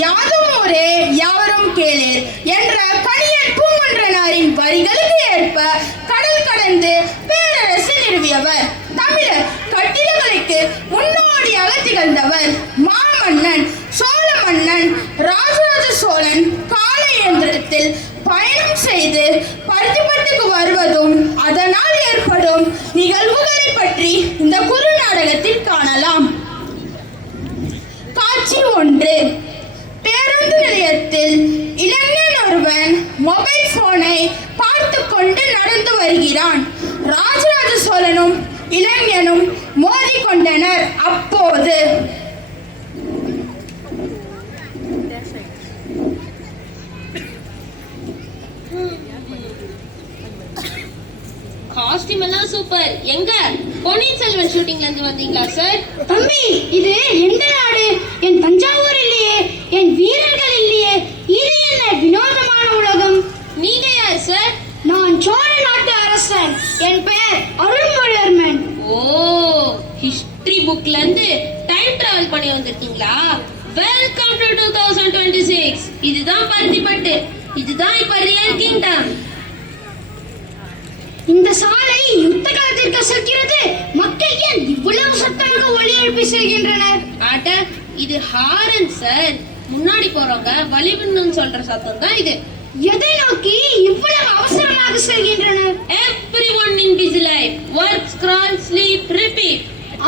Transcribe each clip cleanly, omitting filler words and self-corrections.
யாதும் ஊரே யாவரும் கேளீர் என்ற கணியன் பூங்குன்றனாரின் வரிகளுக்கு ஏற்ப கடல் கடந்து பேரரசு நிறுவியவர். தமிழர் கட்டிடங்களுக்கு முன்னோடியாக திகழ்ந்தவர். மாமன்னன் சோழ மன்னன் ராஜராஜ சோழன் கால இயந்திரத்தில் பயணம் செய்து பருத்திப்பட்டுக்கு வருவதும் அதனால் ஏற்படும் நிகழ்வுகளை பற்றி இந்த குறு நாடகத்தில் காணலாம். காட்சி 1. பேருந்து நிலையத்தில் இளைஞன் ஒருவன் மொபைல் போனை பார்த்து கொண்டு நடந்து வருகிறான். ராஜராஜ சோழனும் இளைஞனும் மோதிக்கொண்டனர். அப்போது காஸ்டியூம் எல்லாம் சூப்பர். எங்க பொன்னியின் செல்வன் ஷூட்டிங்ல இருந்து வந்தீங்களா சார்? தம்பி, இது எந்த நாடு? என் தஞ்சாவூர் இல்லையே, என் வீரர்கள் இல்லையே, இது என்ன வினோதமான உலகம்? நீங்க யார் சார்? நான் சோழ நாட்டு அரசன். என் பெயர் அருள்மொழிவர்மன். ஓ, ஹிஸ்டரி புக்ல இருந்து டைம் டிராவல் பண்ணி வந்திருக்கீங்களா? Welcome to 2026. இதுதான் பருத்திப்பட்டு. இதுதான் இப்ப ரியல் கிங்டம். இந்த சாலை யுத்த காலத்திற்கு செல்கிறது. மக்கள் ஏன் இவ்வளவு சத்தமாக ஒலி எழுப்பி செல்கின்றனர்? ஆட்ட, இது ஹாரன் சார். முன்னாடி போறவங்க வலிவின்னு சொல்ற சத்தம் தான் இது. எதை நோக்கி இவ்வளவு அவசரமாக செல்கின்றனர்? Everyone in busy life. Work, scroll, sleep, repeat.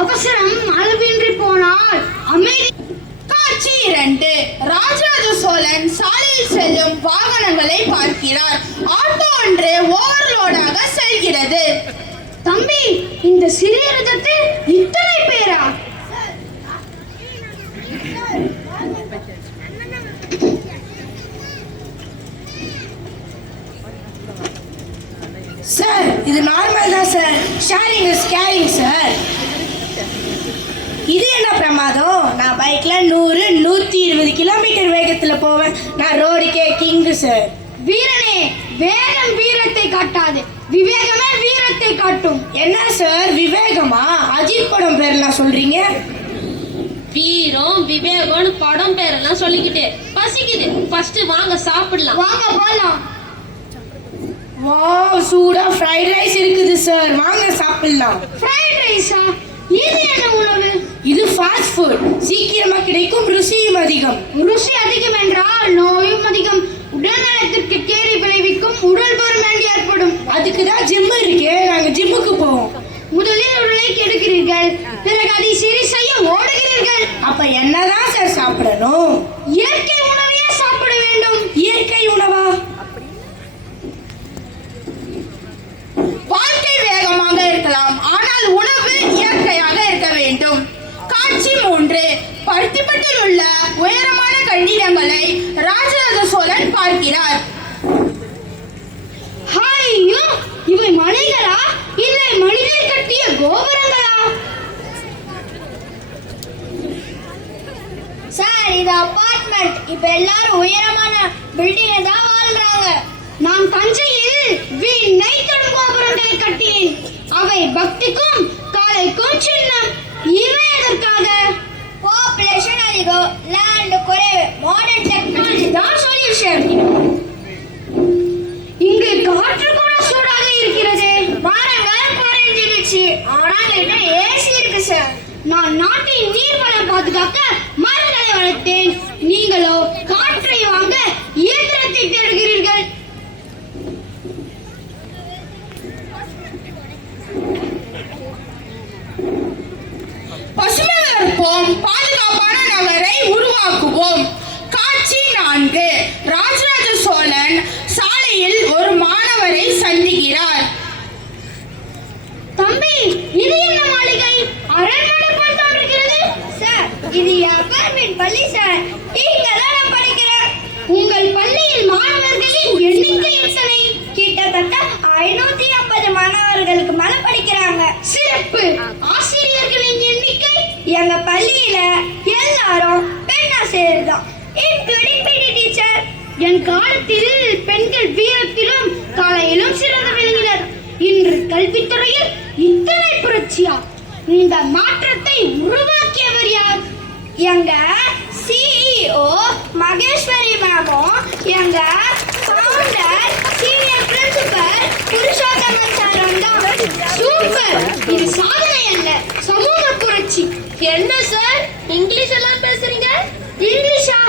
அவசரம் அளவின்றி போனால் அமைதி. காட்சி 2. ராஜராஜ சோழன் சாலையில் செல்லும் வாகனங்களை பார்க்கிறார். ஆட்டோ ஒன்று ஓவர்லோடாக செல்கிறது. தம்பி, இந்த சிறிய ரதத்தில் இத்தனை பேரா? சார், இது நார்மல் தான் sir. Sharing is caring sir. இது என்ன பிரமாதம்? நான் பைக்ல 100-120 கிலோமீட்டர் வேகத்துல போவேன். நான் ரோடுக்கே கிங்கு சார். வீரனே, வேகம் வீரத்தை காட்டாது, விவேகமே வீரத்தை காட்டும். என்ன சார் விவேகமா? அஜித் படம் பேர்லாம் சொல்றீங்க? வீரம் விவேகம்னு படம் பேரெல்லாம் சொல்லிக்கிட்டு பசிக்குது. ஃபர்ஸ்ட் வாங்க சாப்பிடலாம். வாங்க போலாம். வாவ், சூடா ஃப்ரைட் ரைஸ் இருக்குது சார். வாங்க சாப்பிடலாம். ஃப்ரைட் ரைஸா? இது என்ன உணவு? இது ஃபாஸ்ட் ஃபுட். சீக்கிரமா கிடைக்கும், ருசியும் அதிகம். ருசி அதிகம் என்றால் நோயும் அதிகம். உடல் நலத்திற்கு கேடு விளைவிக்கும், உடல் பருமன் ஏற்படும். அதுக்கு தான் ஜிம் இருக்கே. நாங்க ஜிம்முக்கு போவோம். முதலில் உடலை கெடுக்கிறீர்கள், பிறகு அதை சரி செய்ய ஓடுகிறீர்கள். அப்ப என்னதான் சார் சாப்பிடணும்? இயற்கை உணவையே சாப்பிட வேண்டும். இயற்கை உணவா? வாழ்க்கை வேகமாக இருக்கலாம், ஆனால் உணவு இயற்கையாக இருக்க வேண்டும். காட்சி 3. பருத்திப்பட்டில் உள்ள உயரமான கட்டிடங்களை ராஜராஜ சோழன் பார்க்கிறார். ஐயோ, இவை மலைகளா இல்லை மனிதர் கட்டிய கோபுரங்களா? சார், இது அபார்ட்மெண்ட். இப்ப எல்லாரும் உயரமான பில்டிங் தான் வாழ்றாங்க. நான் தஞ்சையில் வீணை தொடும் கோபுரங்களை கட்டினேன். அவை பக்திக்கும் காலைக்கும் சின்னம். இவை எதற்காக? பாப்புலேஷன் அதிகம், லேண்ட் குறைவு, மாடர்ன் டெக்னாலஜி தான் சொல்யூஷன். இங்கு காற்று கூட சூடாக இருக்கிறது. மரங்கள் குறைஞ்சிருச்சு, ஆனால் இன்னும் ஏசி இருக்கு சார். நான் நாட்டின் நீர்வளம் பாதுகாக்க மரங்களை வளர்த்தேன். நீங்களோ காற்றை வாங்க இயந்திரத்தை தேடுகிறீர்கள். பசுமை வளர்ப்போம், பாதுகாப்பான நகரை உருவாக்குவோம். காட்சி 4. ராஜராஜ சோழன் சாலையில் ஒரு மாணவரை சந்திக்கிறார். தம்பி, இது என்ன மாளிகை? அரண்மனை போல் தோன்றுகிறது. சார், இது அபார்ட்மெண்ட் பள்ளி சார். இங்கதான் நான் படிக்கிறேன். உங்கள் பள்ளியில் மாணவர்களின் எண்ணிக்கை எத்தனை? கிட்டத்தட்ட 550 மாணவர்களுக்கு மேல படிக்கிறாங்க. சிறப்பு. ஆசிரியர்களின் எண்ணிக்கை? எங்க பள்ளியில எல்லாரும் பெண் ஆசிரியர் தான், இன்க்ளூடிங் பிடி டீச்சர். என் காலத்தில் பெண்கள் வீரத்திலும் கலையிலும் சிறந்து விளங்கினர். இன்று கல்வித்துறையில் இத்தனை புரட்சியா? இந்த மாற்றத்தை உருவாக்கியவர் யார்? எங்க சிஇஓ மகேஸ்வரி மேமும் எங்க ஃபவுண்டர் சீனியர் பிரின்சிபல் புருஷோத்தமன் சாரும் தான். சூப்பர்! இது சாதனை அல்ல, சமூக புரட்சி. என்ன சார் இங்கிலீஷ் எல்லாம் பேசுறீங்க? இங்கிலீஷா?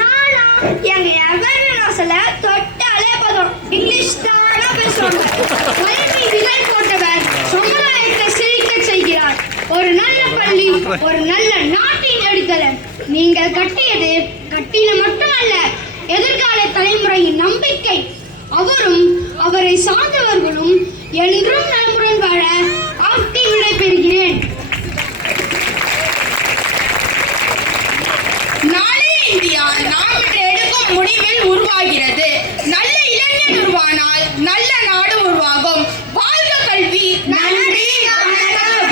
நானா எங்க எவர்னஸ்ல தொட்டாலே போதும் இங்கிலீஷ் தானா பேசுவாங்க. கல்வி விரல் போட்டவர் சமுதாயத்தை செழிக்க செய்கிறார். ஒரு நல்ல பள்ளி, ஒரு நல்ல நாட்டின் அடித்தளம். நீங்கள் கட்டியது கட்டிடம் மட்டுமல்ல, எதிர்கால தலைமுறையின் நம்பிக்கை. அவரும் அவரை சார்ந்தவர்களும் என்றும் நலமுடன் வாழ வாழ்த்தி விடைபெறுகிறேன். நாளைய இந்தியா நாம் இன்று எடுக்கும் முடிவில் உருவாகிறது. நல்ல இளைஞர் உருவானால் நல்ல நாடு உருவாகும். வாழ்க கல்வி! நன்றி, வணக்கம்.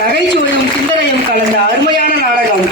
நகைச்சுவையும் சிந்தனையும் கலந்த அருமையான நாடகம்.